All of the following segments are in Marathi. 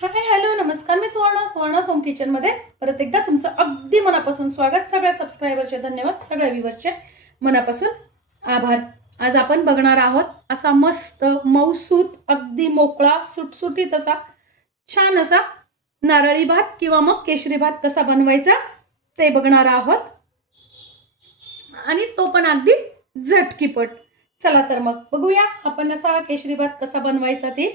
हाय हॅलो नमस्कार. मी सुवर्णा होम किचन मध्ये परत एकदा तुमचं अगदी मनापासून स्वागत. सगळ्या सबस्क्रायबरचे धन्यवाद, सगळ्या व्ह्यूअर्सचे मनापासून आभार. आज आपण बघणार आहोत असा मस्त मऊसूत अगदी मोकळा सुटसुटीत असा छान असा नारळी भात किंवा मग केशरी भात कसा बनवायचा ते बघणार आहोत, आणि तो पण अगदी झटकीपट. चला तर मग बघूया आपण असा केशरी भात कसा बनवायचा ते.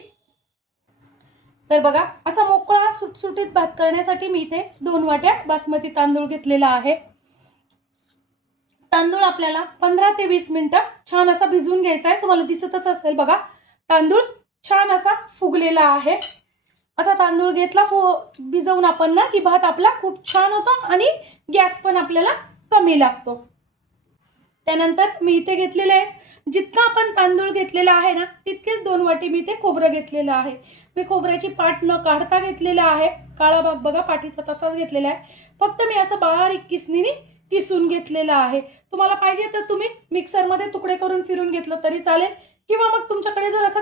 तर बघा, असा मोकळा सुटसुटीत भात करण्यासाठी मी इथे 2 वाट्या बासमती तांदूळ घेतलेला आहे. तांदूळ आपल्याला 15 ते 20 मिनिटं छान असा भिजवून घ्यायचा आहे. तुम्हाला दिसतच असेल बघा, तांदूळ छान असा फुगलेला आहे. असा तांदूळ घेतला भिजवून आपण ना की भात आपला खूप छान होतो आणि गॅस पण आपल्याला कमी लागतो. त्यानंतर मी इथे घेतलेले आहे, जितका आपण तांदूळ घेतलेला आहे ना तितकेच 2 वाटी मी इथे खोबरं घेतलेलं आहे. मी खोबऱ्याची पाट न काढता घेतलेला आहे. काळा भाग बघा पाठीचा तसाच घेतलेला आहे. फक्त मी असं बारीक किसणीने किसून घेतलेला आहे. तुम्हाला पाहिजे तर तुम्ही मिक्सरमध्ये तुकडे करून फिरून घेतलं तरी चालेल, किंवा मग तुमच्याकडे जर असा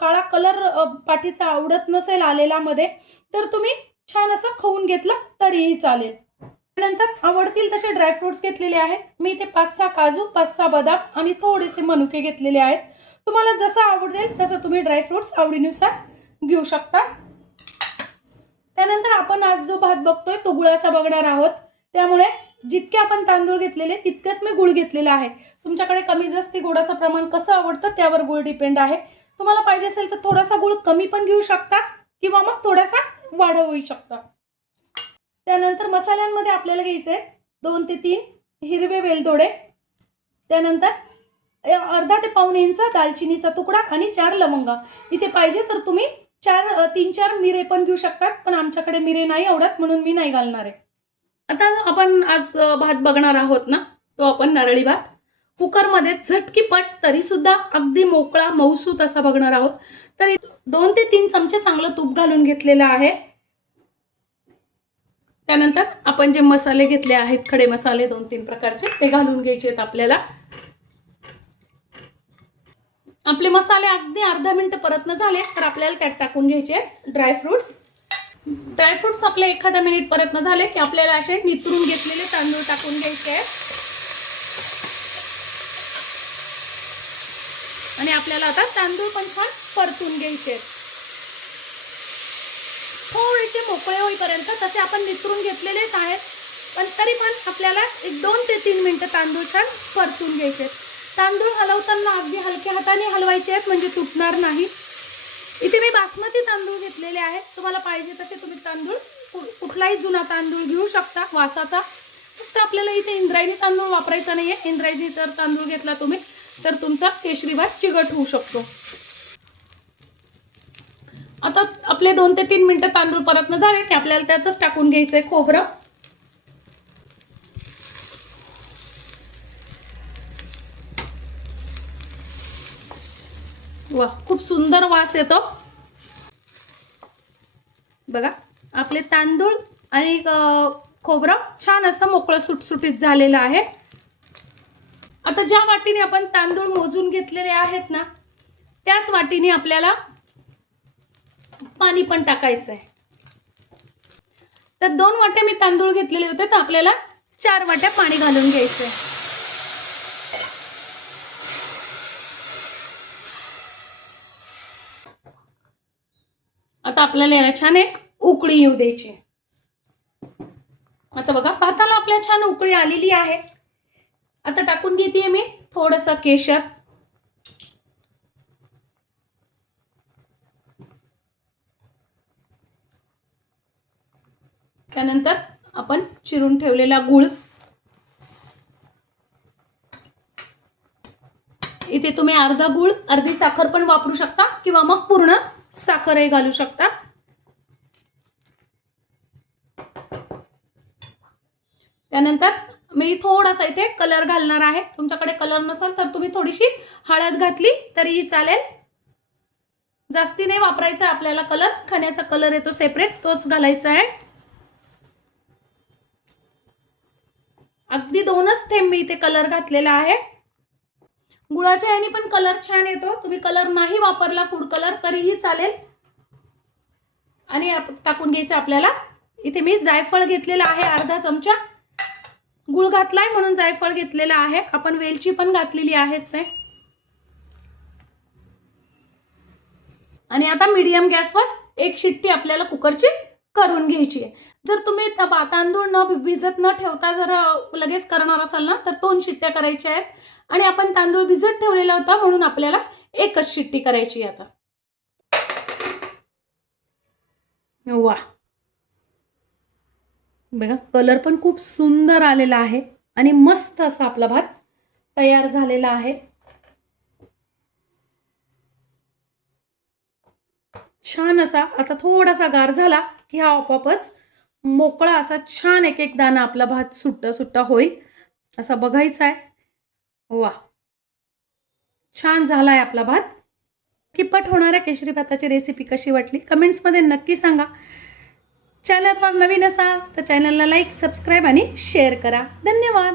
काळा कलर पाठीचा आवडत नसेल आलेला मध्ये, तर तुम्ही छान असं खवून घेतलं तरीही चालेल. नंतर आवडतील तसे ड्रायफ्रुट्स घेतलेले आहेत. मी इथे 5-6 काजू, 5-6 बदाम आणि थोडेसे मनुके घेतलेले आहेत. तुम्हाला जसं आवडेल तसं तुम्ही ड्रायफ्रुट्स आवडीनुसार घेऊ शकता. त्यानंतर आपण आज जो भात बघतोय तो गुळाचा बघणार आहोत, त्यामुळे जितके आपण तांदूळ घेतलेले तितकेच मी गुळ घेतलेला आहे. तुमच्याकडे कमी जास्ती गुळाचं प्रमाण कसं आवडतं त्यावर गुळ डिपेंड आहे. तुम्हाला पाहिजे असेल तर थोडासा गुळ कमी पण घेऊ शकता किंवा मग थोडासा वाढवू शकता. त्यानंतर मसाल्यांमध्ये आपल्याला घ्यायचे 2 ते 3 हिरवे वेलदोडे, त्यानंतर अर्धा ते पाऊण इंच दालचिनीचा तुकडा आणि 4 लवंगा. इथे पाहिजे तर तुम्ही 3-4 मिरे पण घेऊ शकतात, पण आमच्याकडे मिरे नाही आवडत म्हणून मी नाही घालणार आहे. आता आपण आज भात बघणार आहोत ना, तो आपण नारळी भात कुकरमध्ये झटकीपट तरी सुद्धा अगदी मोकळा मऊसूत असा बघणार आहोत. तर 2 ते 3 चमचे चांगलं तूप घालून घेतलेलं आहे. त्यानंतर आपण जे मसाले घेतले आहेत, खडे मसाले 2-3 प्रकारचे, ते घालून घ्यायचे आहेत आपल्याला. आपले मसाले अगदी अर्धा मिनिट परतन झाले तर आपल्याला त्यात टाकून घ्यायचे ड्रायफ्रुट्स. ड्रायफ्रुट्स आपले एखादा मिनिट परतन झाले की आपल्याला असे नितरून घेतलेले तांदूळ टाकून घ्यायचे आहेत. आणि आपल्याला आता तांदूळ पण छान परतून घ्यायचे आहेत. थोडेसे मोकळे होईपर्यंत, तसे आपण नितरून घेतलेलेच आहेत, पण तरी पण आपल्याला 2 ते 3 मिनिटं तांदूळ छान परतून घ्यायचे आहेत. तांदूळ हलवताना अगदी हलक्या हाताने हलवायचे आहेत म्हणजे तुटणार नाही. इथे मी बासमती तांदूळ घेतलेले आहेत. तुम्हाला पाहिजे तसे तुम्ही तांदूळ कुठलाही जुना तांदूळ घेऊ शकता वासाचा. फक्त आपल्याला इथे इंद्रायणी तांदूळ वापरायचा नाहीये. इंद्रायणी तर तांदूळ घेतला तुम्ही तर तुमचा केशरी भात चिकट होऊ शकतो. आता आपले 2 ते 3 मिनिटं तांदूळ परतन झाले की आपल्याला त्यातच टाकून घ्यायचंय खोबरं. वा, खूप सुंदर वास येतो बघा. आपले तांदूळ आणि खोबरं छान असं मोकळं सुटसुटीत झालेलं आहे. आता ज्या वाटीने आपण तांदूळ मोजून घेतलेले आहेत ना, त्याच वाटीने आपल्याला पाणी पण टाकायचं आहे. तर 2 वाट्या मी तांदूळ घेतलेले होते, तर आपल्याला 4 वाट्या पाणी घालून घ्यायचंय. आता आपल्याला याला छान एक उकळी येऊ द्यायची. आता बघा, भाताला आपल्या छान उकळी आलेली आहे. आता टाकून घेते मी थोडंसं केशर. त्यानंतर आपण चिरून ठेवलेला गूळ. इथे तुम्ही अर्धा गूळ अर्धी साखर पण वापरू शकता किंवा मग पूर्ण साखरही घालू शकता. त्यानंतर मी थोडासा इथे कलर घालणार आहे. तुमच्याकडे कलर नसेल तर तुम्ही थोडीशी हळद घातली तरीही चालेल. जास्ती नाही वापरायचा आपल्याला कलर, खाण्याचा कलर येतो सेपरेट, तोच घालायचा आहे. अगदी 2च थेंब मी इथे कलर घातलेला आहे. गुळाच्या याने पण कलर छान येतो. तुम्ही कलर नाही वापरला फूड कलर तरीही चालेल. आणि टाकून घ्यायचं आपल्याला. इथे मी जायफळ घेतलेला आहे अर्धा चमचा. गुळ घातलाय म्हणून जायफळ घेतलेला आहे. आपण वेलची पण घातलेली आहेच आहे. आणि आता मीडियम गॅसवर एक शिट्टी आपल्याला कुकरची करून घ्यायची आहे. जर तुम्ही तांदूळ न भिजत न ठेवता जर लगेच करणार असाल ना तर 2 शिट्ट्या करायच्या आहेत. आणि आपण तांदूळ भिजत ठेवलेला होता म्हणून आपल्याला एकच शिट्टी करायची आता. वा, बघा कलर पण खूप सुंदर आलेला आहे आणि मस्त असा आपला भात तयार झालेला आहे. छान असा आता थोडासा गार झाला की हा आपोआपच मोकळा असा छान एक एक दाणा आपला भात सुट्टा सुट्टा होईल असा बघायचा आहे. वा, छान झालाय आपला भात. किपट होणाऱ्या केशरी भाताची रेसिपी कशी वाटली कमेंट्समध्ये नक्की सांगा. चॅनलवर नवीन असाल तर चॅनलला लाईक, सबस्क्राईब आणि शेअर करा. धन्यवाद.